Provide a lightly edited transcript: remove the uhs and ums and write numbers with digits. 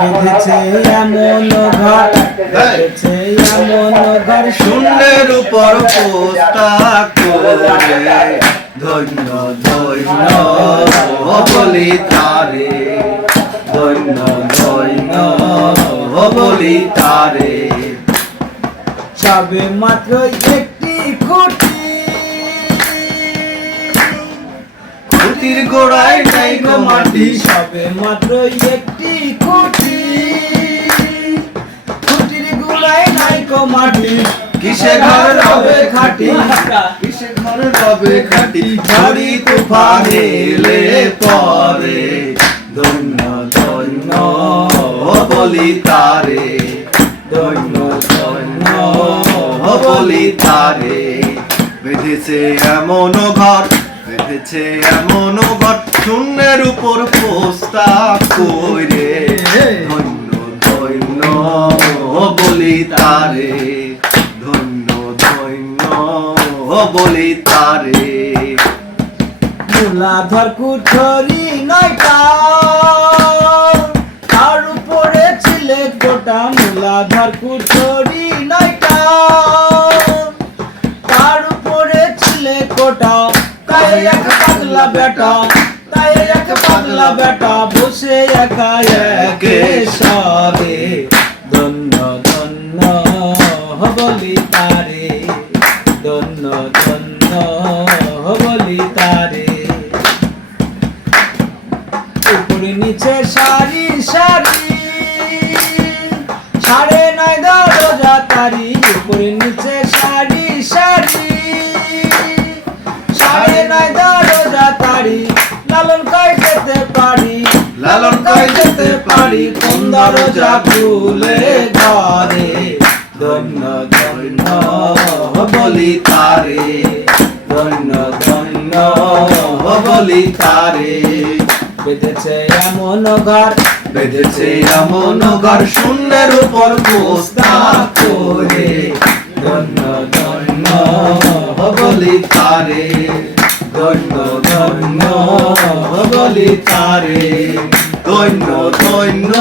বেঁধেছে এমন ঘর, বেঁধেছে এমন ঘর, শূন্যের উপর পোস্তা করে ধন্য ধন্য বলি তারে, ধন্য ধন্য বলি তারে। সবে মাত্র একটি খুঁটি, খুঁটির গোড়ায় নাই গো মাটি, সবে মাত্র একটি খুঁটি, খুঁটির গোড়ায় নাই গো মাটি। কিসে ঘর রবে খাটি, কিসে ঘর রবে খাটি, ঝড়ি তুফান এলে পরে ধন্য ধন্য বলি তারে, ধন্য ধন্য বলি তারে। বেঁধেছে এমন ঘর, বেঁধেছে এমন ঘর, শূন্যের উপর পোস্তা কইরে ধন্য ধন্য বলি তারে, ধন্য ধন্য বলি তারে। মূলাধর কুঠরি নয়টা, তার উপরে ছিলে গোটা। মূলাধর কুঠরি নয়টা, তার উপরে ছিলে গোটা। তাই এক পাগলা বেটা, তাই এক পাগলা বেটা, বসে একা একে সবে ধন্য ধন্য বলি তারে, ধন্য ধন্য বলি তারে। উপরে নিচে সারি সারি, সাড়ে নয় দরজা তারি। উপরে নিচে সারি সারি, সাড়ে নয় দরজা তারি। লালন কয় যেতে পারি, লালন কয় যেতে পারি, কোন দরজা খুলে ঘরে ধন্য ধন্য বলি তারে, ধন্য ধন্য বলি তারে। বেঁধেছে এমন ঘর, বেঁধেছে এমন ঘর, শূন্যের উপর পোস্তা করে ধন্য ধন্য বলি তারে, ধন্য ধন্য বলি তারে, ধন্য ধন্য